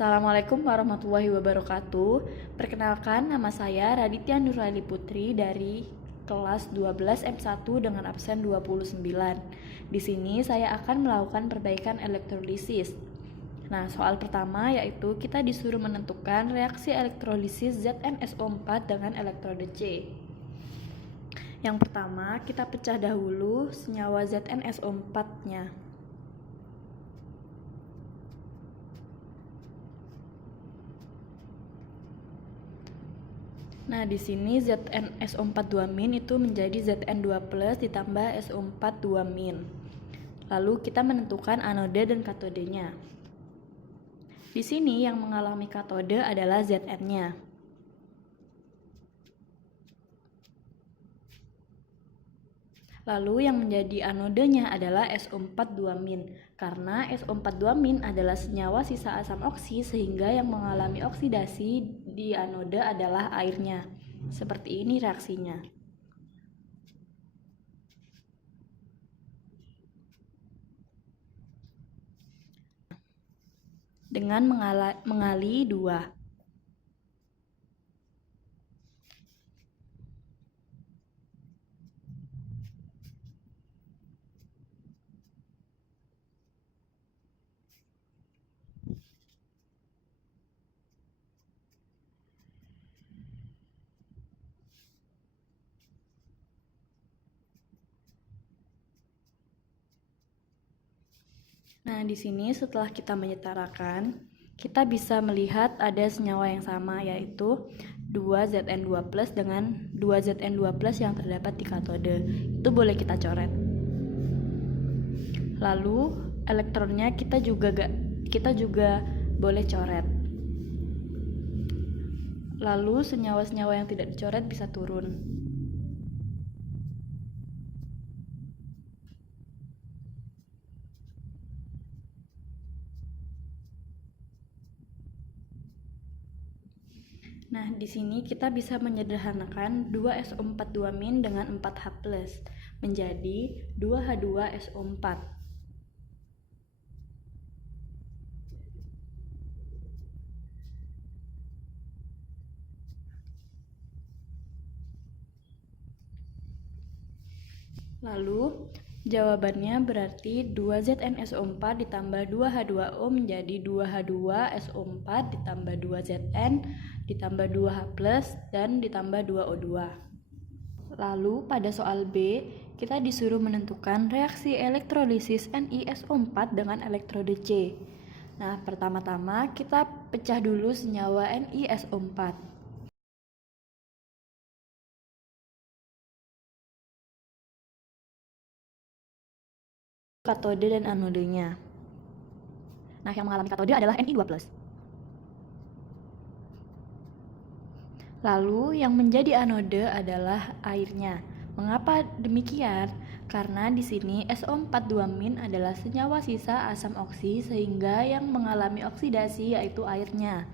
Assalamualaikum warahmatullahi wabarakatuh. Perkenalkan, nama saya Raditya Nurali Putri dari kelas 12 M1 dengan absen 29. Di sini saya akan melakukan perbaikan elektrolisis. Nah, soal pertama yaitu kita disuruh menentukan reaksi elektrolisis ZnSO4 dengan elektroda C. Yang pertama, kita pecah dahulu senyawa ZnSO4-nya. Nah, di sini ZnSO4 2- itu menjadi Zn2+ ditambah SO4 2-. Lalu kita menentukan anode dan katodenya. Di sini yang mengalami katode adalah Zn-nya. Lalu yang menjadi anodenya adalah SO4 2- karena SO4 2- adalah senyawa sisa asam oksi sehingga yang mengalami oksidasi di anode adalah airnya. Seperti ini reaksinya. Dengan mengali 2. Nah, di sini setelah kita menyetarakan, kita bisa melihat ada senyawa yang sama, yaitu 2Zn2+ dengan 2Zn2+ yang terdapat di katode. Itu boleh kita coret. Lalu elektronnya kita juga boleh coret. Lalu senyawa-senyawa yang tidak dicoret bisa turun. Nah, di sini kita bisa menyederhanakan 2SO4 2- dengan 4H+ menjadi 2H2SO4. Lalu, jawabannya berarti 2ZnSO4 ditambah 2H2O menjadi 2H2SO4 ditambah 2Zn ditambah 2H+ dan ditambah 2O2. Lalu pada soal B, kita disuruh menentukan reaksi elektrolisis NiSO4 dengan elektroda C. Nah, pertama-tama kita pecah dulu senyawa NiSO4. Katode dan anodenya. Nah, yang mengalami katode adalah Ni2+. Lalu yang menjadi anode adalah airnya. Mengapa demikian? Karena di sini SO4 2- adalah senyawa sisa asam oksi sehingga yang mengalami oksidasi yaitu airnya.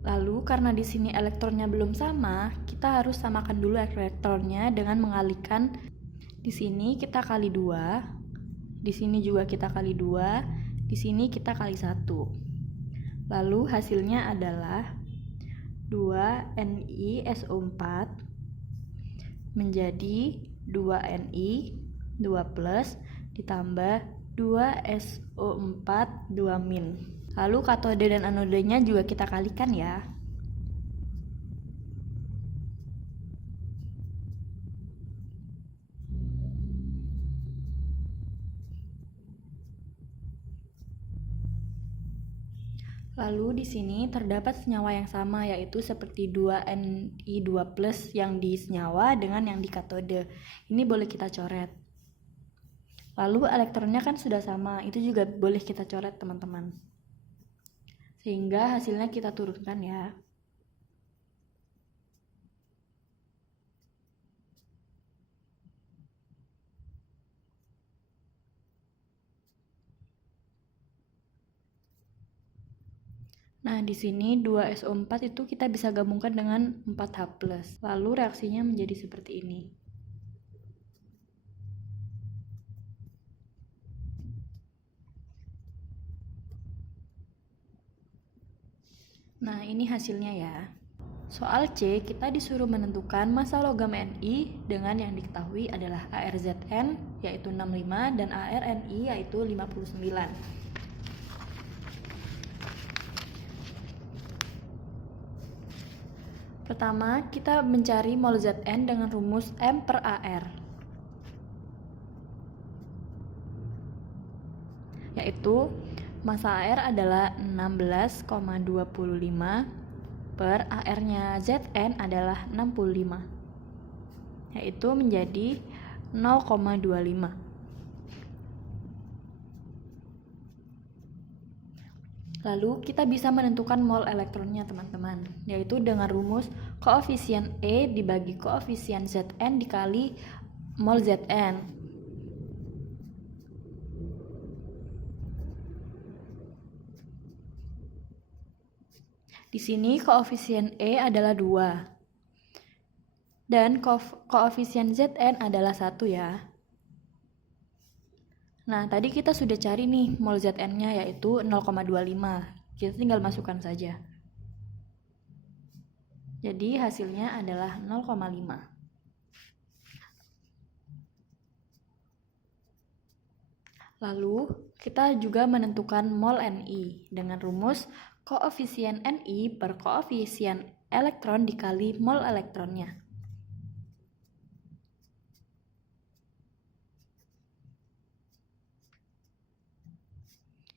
Lalu karena di sini elektronnya belum sama, kita harus samakan dulu elektronnya dengan mengalihkan. Di sini kita kali 2, di sini juga kita kali 2, di sini kita kali 1. Lalu hasilnya adalah 2NiSO4 menjadi 2Ni2+ ditambah 2SO4 2-. Lalu katode dan anodenya juga kita kalikan ya. Lalu di sini terdapat senyawa yang sama, yaitu seperti 2Ni2+ yang di senyawa dengan yang di katode. Ini boleh kita coret. Lalu elektronnya kan sudah sama, itu juga boleh kita coret teman-teman. Sehingga hasilnya kita turunkan ya. Nah, di sini 2SO4 itu kita bisa gabungkan dengan 4H+. Lalu reaksinya menjadi seperti ini. Nah, ini hasilnya ya. Soal C, kita disuruh menentukan massa logam Ni dengan yang diketahui adalah ARZN yaitu 65 dan ARNi yaitu 59. Pertama, kita mencari mol Zn dengan rumus M per AR, yaitu massa AR adalah 16,25 per AR-nya Zn adalah 65, yaitu menjadi 0,25. Lalu kita bisa menentukan mol elektronnya teman-teman, yaitu dengan rumus koefisien E dibagi koefisien Zn dikali mol Zn. Di sini koefisien E adalah 2 dan koefisien Zn adalah 1 ya. Nah, tadi kita sudah cari nih mol Zn-nya yaitu 0,25. Kita tinggal masukkan saja. Jadi hasilnya adalah 0,5. Lalu kita juga menentukan mol Ni dengan rumus koefisien Ni per koefisien elektron dikali mol elektronnya.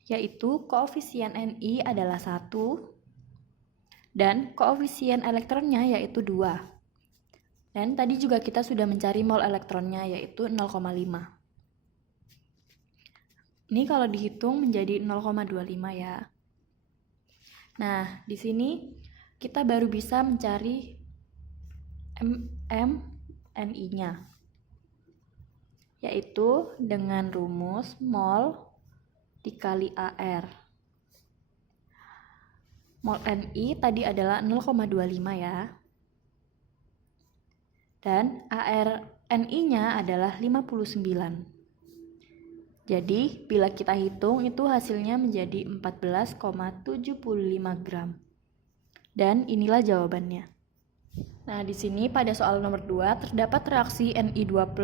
Yaitu koefisien Ni adalah 1 dan koefisien elektronnya yaitu 2. Dan tadi juga kita sudah mencari mol elektronnya yaitu 0,5. Ini kalau dihitung menjadi 0,25 ya. Nah, di sini kita baru bisa mencari Ni-nya, yaitu dengan rumus mol dikali AR. Mol Ni tadi adalah 0,25 ya. Dan AR Ni-nya adalah 59. Jadi, bila kita hitung itu hasilnya menjadi 14,75 gram. Dan inilah jawabannya. Nah, di sini pada soal nomor 2 terdapat reaksi Ni2+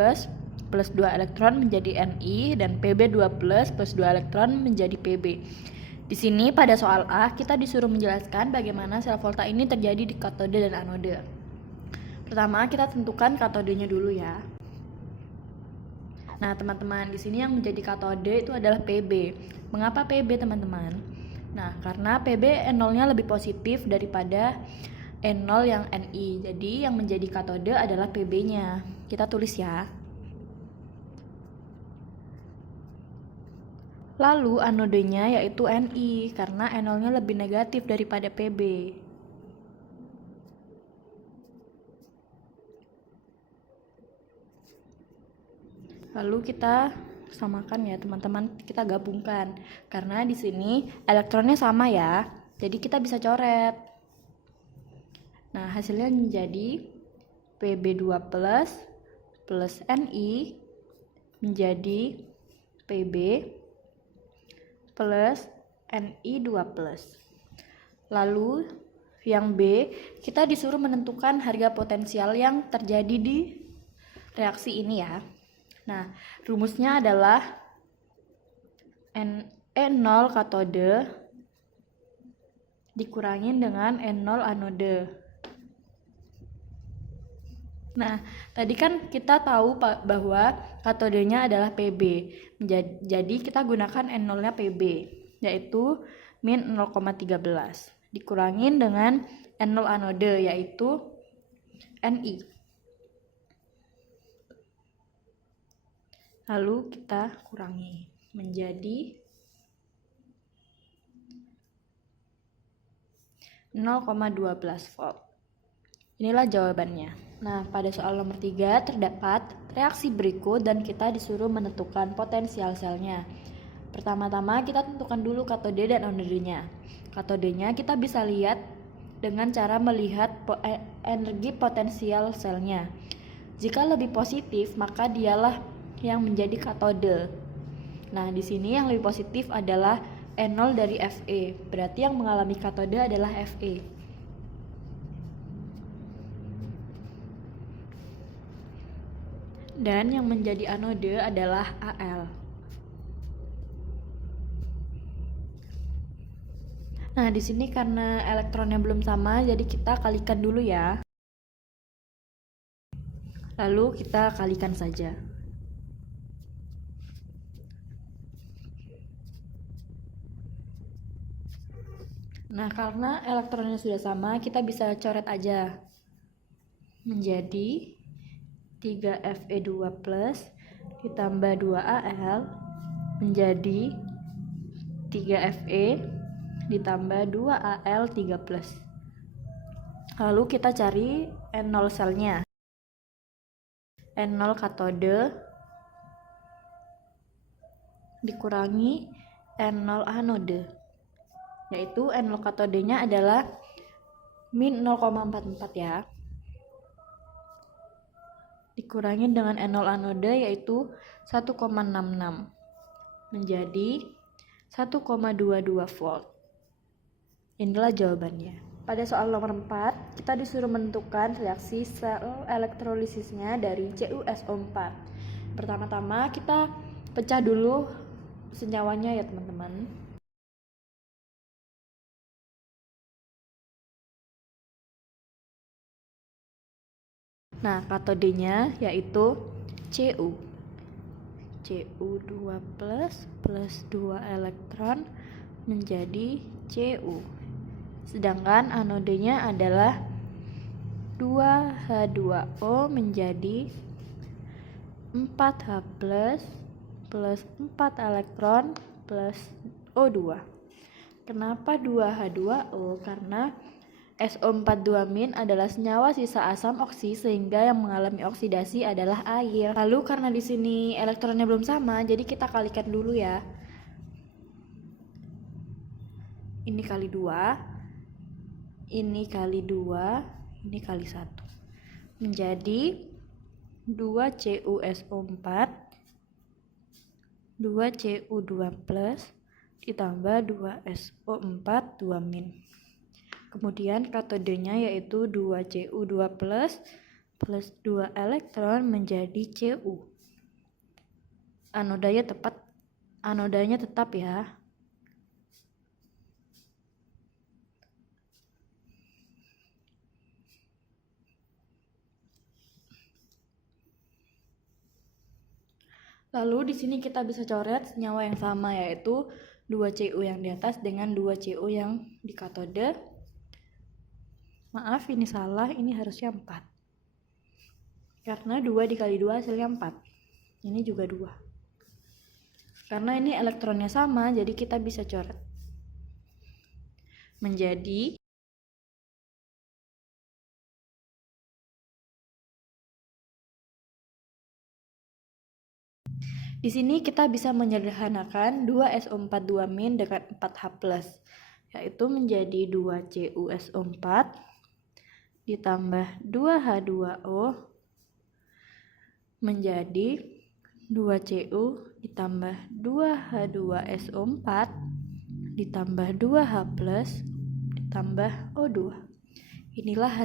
plus 2 elektron menjadi Ni dan Pb2+ plus 2 elektron menjadi Pb. Di sini pada soal A kita disuruh menjelaskan bagaimana sel volta ini terjadi di katode dan anode. Pertama, kita tentukan katodenya dulu ya. Nah, teman-teman, di sini yang menjadi katode itu adalah Pb. Mengapa Pb, teman-teman? Nah, karena Pb N0-nya lebih positif daripada N0 yang Ni. Jadi, yang menjadi katode adalah Pb-nya. Kita tulis ya. Lalu anodenya yaitu Ni, karena N0-nya lebih negatif daripada Pb. Lalu kita samakan ya teman-teman, kita gabungkan karena di sini elektronnya sama ya, jadi kita bisa coret. Nah, hasilnya menjadi Pb2+ plus Ni menjadi Pb plus Ni2+. Lalu yang B, kita disuruh menentukan harga potensial yang terjadi di reaksi ini ya. Nah, rumusnya adalah E0 katode dikurangin dengan N0 anode. Nah, tadi kan kita tahu bahwa katodenya adalah Pb. Jadi kita gunakan N0-nya Pb, yaitu min 0,13. Dikurangin dengan N0 anode, yaitu Ni. Lalu kita kurangi menjadi 0,12 volt. Inilah jawabannya. Nah, pada soal nomor 3 terdapat reaksi berikut dan kita disuruh menentukan potensial selnya. Pertama-tama kita tentukan dulu katode dan anodenya. Katodenya kita bisa lihat dengan cara melihat energi potensial selnya. Jika lebih positif, maka dialah yang menjadi katode. Nah, di sini yang lebih positif adalah E0 dari Fe. Berarti yang mengalami katode adalah Fe. Dan yang menjadi anode adalah Al. Nah, di sini karena elektronnya belum sama, jadi kita kalikan dulu ya. Lalu kita kalikan saja. Nah, karena elektronnya sudah sama, kita bisa coret aja. Menjadi 3Fe2+ ditambah 2Al menjadi 3Fe ditambah 2Al3+. Lalu kita cari N0 selnya. N0 katode dikurangi N0 anode, yaitu N0 katodenya adalah min 0,44 ya, dikurangi dengan N0 anode yaitu 1,66 menjadi 1,22 volt. Inilah jawabannya. Pada soal nomor 4, kita disuruh menentukan reaksi sel elektrolisisnya dari CuSO4. Pertama-tama kita pecah dulu senyawanya ya teman-teman. Nah, katodenya yaitu Cu. Cu2+ plus 2 elektron menjadi Cu. Sedangkan anodenya adalah 2H2O menjadi 4H+ plus 4 elektron plus O2. Kenapa 2H2O? Karena SO42- adalah senyawa sisa asam oksi sehingga yang mengalami oksidasi adalah air. Lalu karena di sini elektronnya belum sama, jadi kita kalikan dulu ya. Ini kali 2, ini kali 2, ini kali 1. Menjadi 2CuSO4 2Cu2+ ditambah 2SO4 2-. Kemudian katodenya yaitu 2Cu2+ plus 2 elektron menjadi Cu. Anodanya tetap ya. Lalu di sini kita bisa coret senyawa yang sama yaitu 2Cu yang di atas dengan 2Cu yang di katode. Maaf, ini salah, ini harusnya 4. Karena 2 dikali 2 hasilnya 4. Ini juga 2. Karena ini elektronnya sama, jadi kita bisa coret. Menjadi di sini kita bisa menyederhanakan 2SO4 2- dengan 4H+, yaitu menjadi 2CuSO4 ditambah 2H2O menjadi 2Cu ditambah 2H2SO4 ditambah 2H+ ditambah O2. Inilah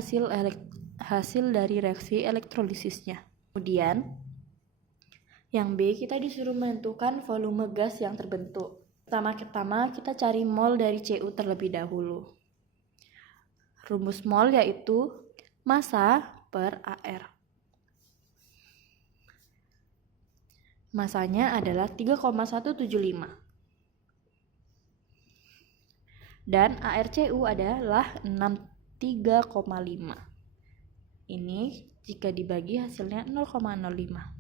hasil dari reaksi elektrolisisnya. Kemudian yang B, kita disuruh menentukan volume gas yang terbentuk. Pertama-tama kita cari mol dari Cu terlebih dahulu. Rumus mol yaitu massa per AR. Masanya adalah 3,175. Dan ARCU adalah 63,5. Ini jika dibagi hasilnya 0,05.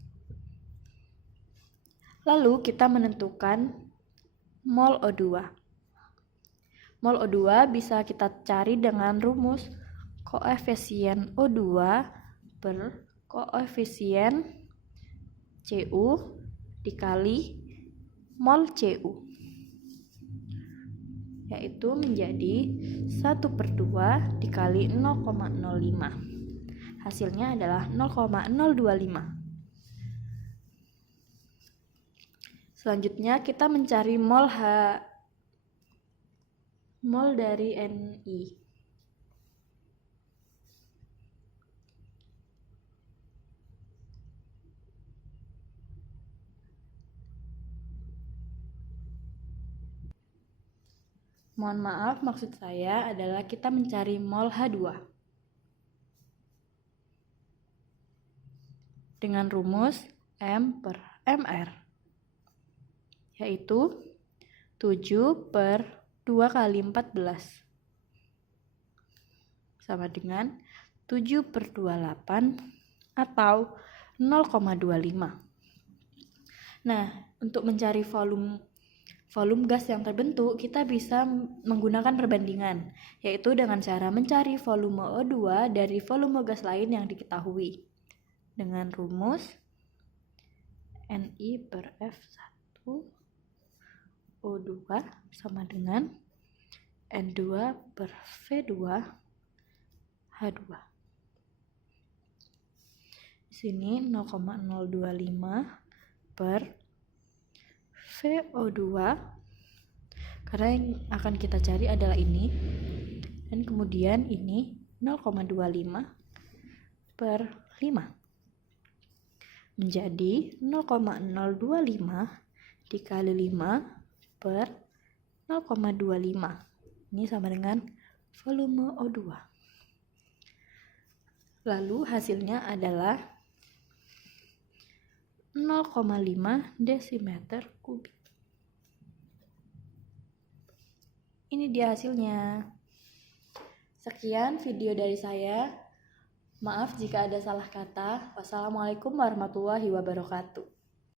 Lalu kita menentukan mol O2. Mol O2 bisa kita cari dengan rumus koefisien O2 per koefisien Cu dikali mol Cu, yaitu menjadi 1/2 dikali 0,05. Hasilnya adalah 0,025. Selanjutnya kita mencari mol H mol dari Ni. Mohon maaf, maksud saya adalah kita mencari mol H2 dengan rumus M/Mr, yaitu 7/2 kali 14 sama dengan 7/28 atau 0,25. Nah, untuk mencari volume gas yang terbentuk, kita bisa menggunakan perbandingan, yaitu dengan cara mencari volume O2 dari volume gas lain yang diketahui dengan rumus Ni/F1 O2 sama dengan N2/V2 H2. Di sini 0,025 per VO2, karena yang akan kita cari adalah ini, dan kemudian ini 0,25 per 5 menjadi 0,025 dikali 5 per 0,25. Ini sama dengan volume O2. Lalu hasilnya adalah 0,5 desimeter kubik. Ini dia hasilnya. Sekian video dari saya. Maaf jika ada salah kata. Wassalamualaikum warahmatullahi wabarakatuh.